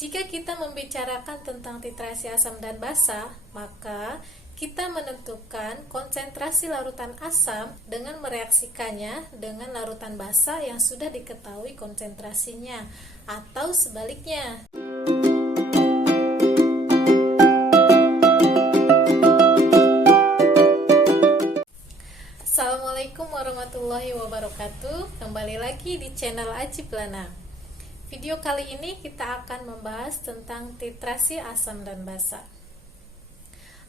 Jika kita membicarakan tentang titrasi asam dan basa, maka kita menentukan konsentrasi larutan asam dengan mereaksikannya dengan larutan basa yang sudah diketahui konsentrasinya, atau sebaliknya. Assalamualaikum warahmatullahi wabarakatuh. Kembali lagi di channel Aji Plana. Video kali ini kita akan membahas tentang titrasi asam dan basa.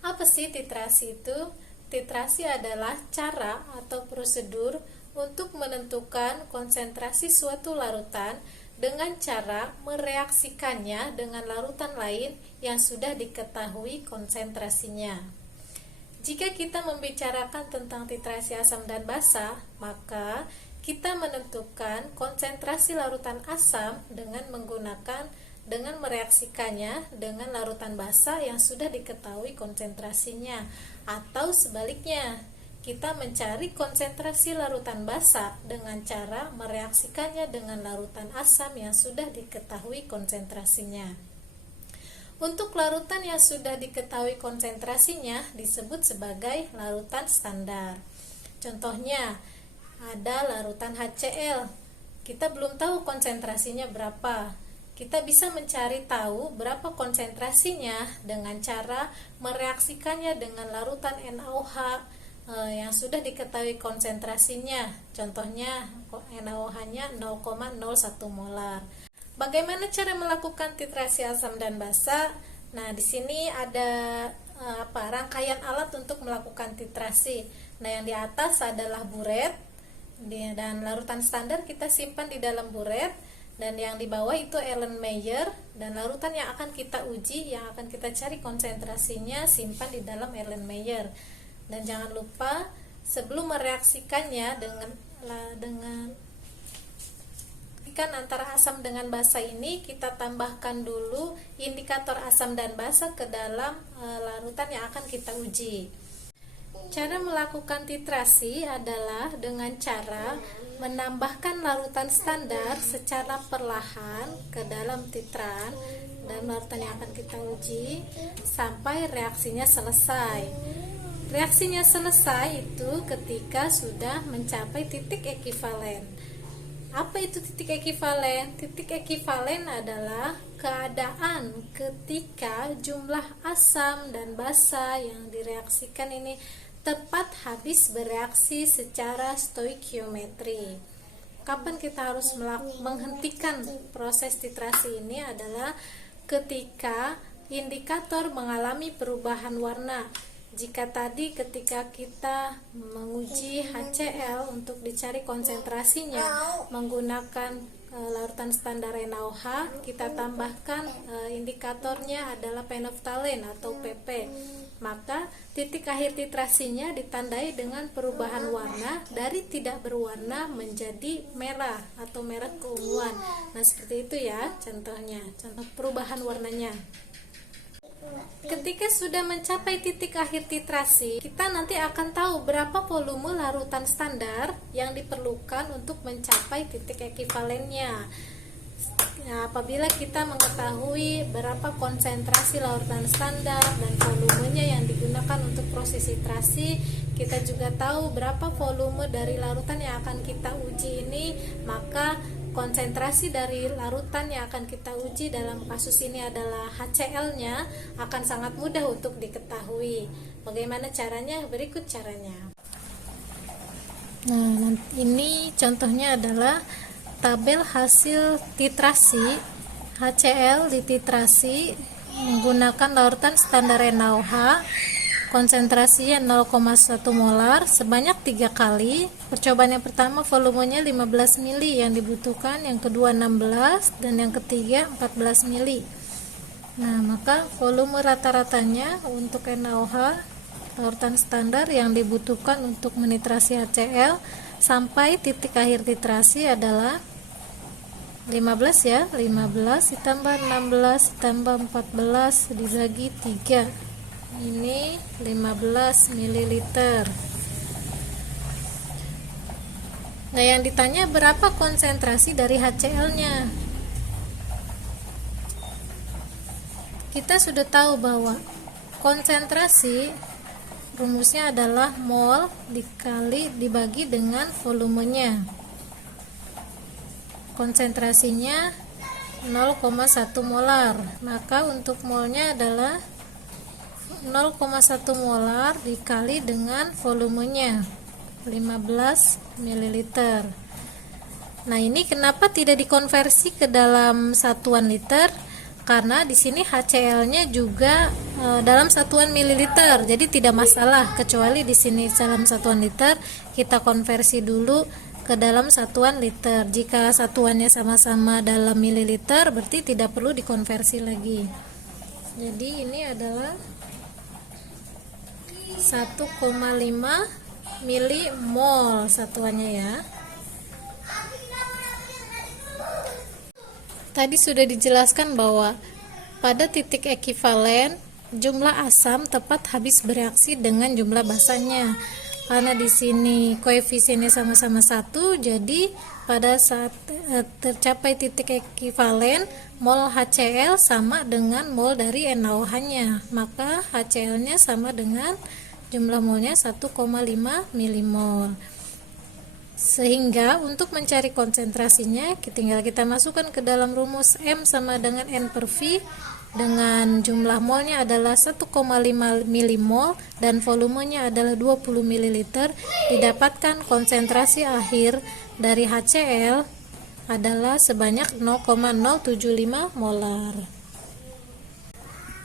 Apa sih titrasi itu? Titrasi adalah cara atau prosedur untuk menentukan konsentrasi suatu larutan dengan cara mereaksikannya dengan larutan lain yang sudah diketahui konsentrasinya. Jika kita membicarakan tentang titrasi asam dan basa, maka kita menentukan konsentrasi larutan asam dengan mereaksikannya dengan larutan basa yang sudah diketahui konsentrasinya, atau sebaliknya, kita mencari konsentrasi larutan basa dengan cara mereaksikannya dengan larutan asam yang sudah diketahui konsentrasinya. Untuk larutan yang sudah diketahui konsentrasinya disebut sebagai larutan standar. Contohnya, ada larutan HCl. Kita belum tahu konsentrasinya berapa. Kita bisa mencari tahu berapa konsentrasinya dengan cara mereaksikannya dengan larutan NaOH yang sudah diketahui konsentrasinya. Contohnya, NaOH-nya 0,01 molar. Bagaimana cara melakukan titrasi asam dan basa? Nah, di sini ada rangkaian alat untuk melakukan titrasi. Nah, yang di atas adalah buret, dan larutan standar kita simpan di dalam buret, dan yang di bawah itu Erlenmeyer, dan larutan yang akan kita uji, yang akan kita cari konsentrasinya, simpan di dalam Erlenmeyer. Dan jangan lupa sebelum mereaksikannya dengan antara asam dengan basa ini, kita tambahkan dulu indikator asam dan basa ke dalam larutan yang akan kita uji. Cara melakukan titrasi adalah dengan cara menambahkan larutan standar secara perlahan ke dalam titran dalam larutan yang akan kita uji sampai reaksinya selesai. Reaksinya selesai itu ketika sudah mencapai titik ekivalen. Apa itu titik ekivalen? Titik ekivalen adalah keadaan ketika jumlah asam dan basa yang direaksikan ini tepat habis bereaksi secara stoikiometri. Kapan kita harus menghentikan proses titrasi ini adalah ketika indikator mengalami perubahan warna. Jika tadi ketika kita menguji HCl untuk dicari konsentrasinya menggunakan larutan standar NaOH, kita tambahkan indikatornya adalah phenolphthalein atau PP. Maka titik akhir titrasinya ditandai dengan perubahan warna dari tidak berwarna menjadi merah atau merah keunguan. Nah, seperti itu ya contohnya, contoh perubahan warnanya. Ketika sudah mencapai titik akhir titrasi, kita nanti akan tahu berapa volume larutan standar yang diperlukan untuk mencapai titik ekivalennya. Nah, apabila kita mengetahui berapa konsentrasi larutan standar dan volumenya yang digunakan untuk proses titrasi, kita juga tahu berapa volume dari larutan yang akan kita uji ini, maka konsentrasi dari larutan yang akan kita uji dalam kasus ini adalah HCl-nya akan sangat mudah untuk diketahui. Bagaimana caranya? Berikut caranya. Nah, ini contohnya adalah tabel hasil titrasi HCl dititrasi menggunakan larutan standar NaOH. Konsentrasinya 0,1 molar sebanyak 3 kali. Percobaan yang pertama volumenya 15 mili yang dibutuhkan, yang kedua 16, dan yang ketiga 14 mili. Nah, maka volume rata-ratanya untuk NaOH larutan standar yang dibutuhkan untuk menitrasi HCl sampai titik akhir titrasi adalah 15 ya, 15 ditambah 16 ditambah 14 dibagi 3. Ini 15 ml. Nah, yang ditanya berapa konsentrasi dari HCl-nya. Kita sudah tahu bahwa konsentrasi rumusnya adalah mol dibagi dengan volumenya. Konsentrasinya 0,1 molar, maka untuk molnya adalah 0,1 molar dikali dengan volumenya 15 ml. Nah, ini kenapa tidak dikonversi ke dalam satuan liter? Karena di sini HCl-nya juga dalam satuan mililiter, jadi tidak masalah, kecuali di sini dalam satuan liter kita konversi dulu ke dalam satuan liter. Jika satuannya sama-sama dalam mililiter, berarti tidak perlu dikonversi lagi. Jadi ini adalah 1,5 milimol satuannya ya. Tadi sudah dijelaskan bahwa pada titik ekivalen jumlah asam tepat habis bereaksi dengan jumlah basanya. Karena di sini koefisiennya sama-sama 1, jadi pada saat tercapai titik ekivalen, mol HCl sama dengan mol dari NaOH-nya. Maka HCl-nya sama dengan jumlah molnya 1,5 milimol. Sehingga untuk mencari konsentrasinya tinggal kita masukkan ke dalam rumus M sama dengan N per V dengan jumlah molnya adalah 1,5 milimol dan volumenya adalah 20 ml. Didapatkan konsentrasi akhir dari HCl adalah sebanyak 0,075 molar.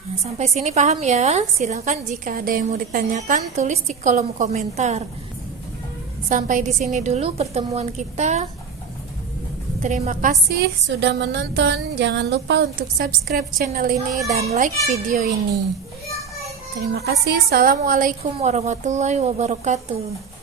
Nah, sampai sini paham ya? Silakan jika ada yang mau ditanyakan tulis di kolom komentar. Sampai di sini dulu pertemuan kita. Terima kasih sudah menonton. Jangan lupa untuk subscribe channel ini dan like video ini. Terima kasih. Assalamualaikum warahmatullahi wabarakatuh.